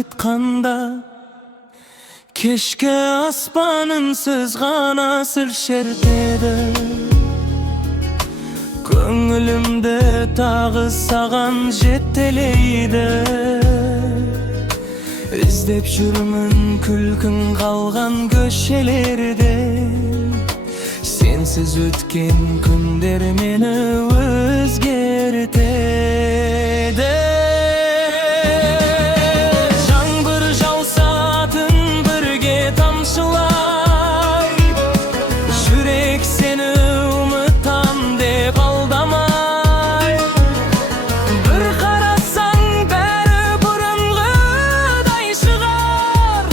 qaytkanda keshki asmanınsiz gana sirşertedi. Köngülümde tağı sagan jetteleydi. İzdep жүрмін күлкің қалған köşelerde. Sensiz ötken күндер meni özgertedi. Жаңбыр жауса түн бірге тамшылай, жүрек сені ұмытам деп алдамай. Bir қарасаң бәрі бұрынғыдай шығар,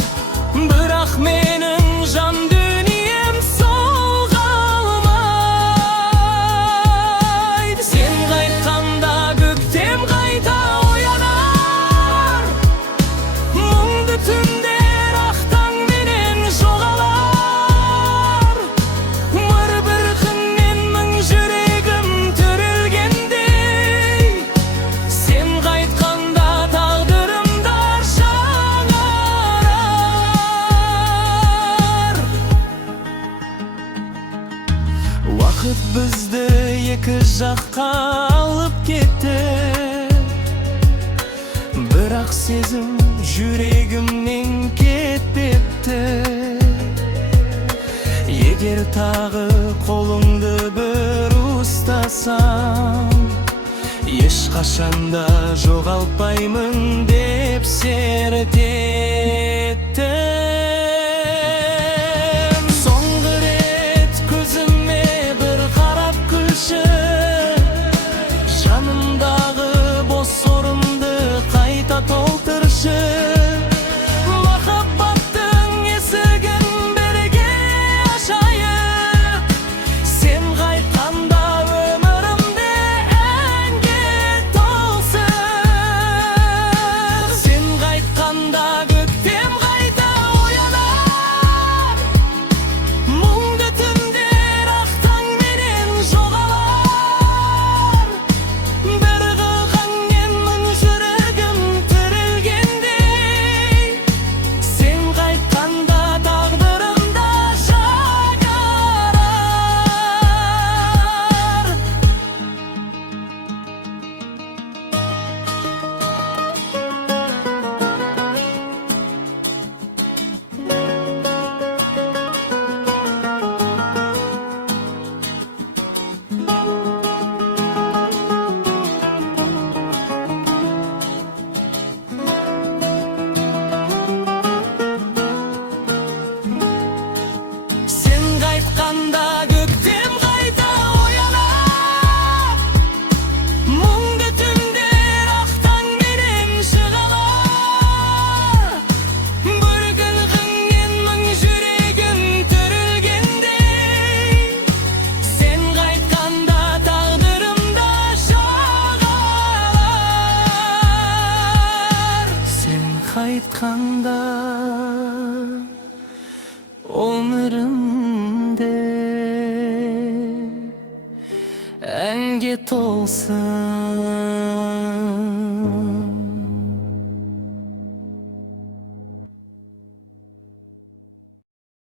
бірақ менің жан дүнием сол қалмайды. Сен қайтқанда көктем қайта оянар, мұңды түндер ақтаң менен жоғалар. Бір күннен мың жүрегім түрілгендей, сен қайтқанда тағдырымдар жаңарар. Уақыт бізді екі жаққа алып кетті, бірақ сезім жүрегімнен кетпепті. Егер тағы қолыңды бір ұстасам, ешқашанда жоғалтпаймын деп серт еттім. Соңғы рет көзіме бір қарап күлші, жанымдағы бос орынды қайта толтыршы. Махаббаттың есігін бірге ашайық, сен қайтқанда өмірімде әнге толсын. Сен қайтқанда көктем қайта оянар, мұңды түндер ақтаң менен жоғалар. Bir қылғаннен мың жүрегім түрілгендей, сен қайтқанда тағдырымда жаңарар. Сен қайтқанда көктем қайта оянар, мұңды түндер ақтаң менен шығалар. Бір күлкіңнен мың жүрегім түрілгендей, сен қайтқанда тағдырымда жағалар. Сен қайтқанда өмірімде әнге толсын.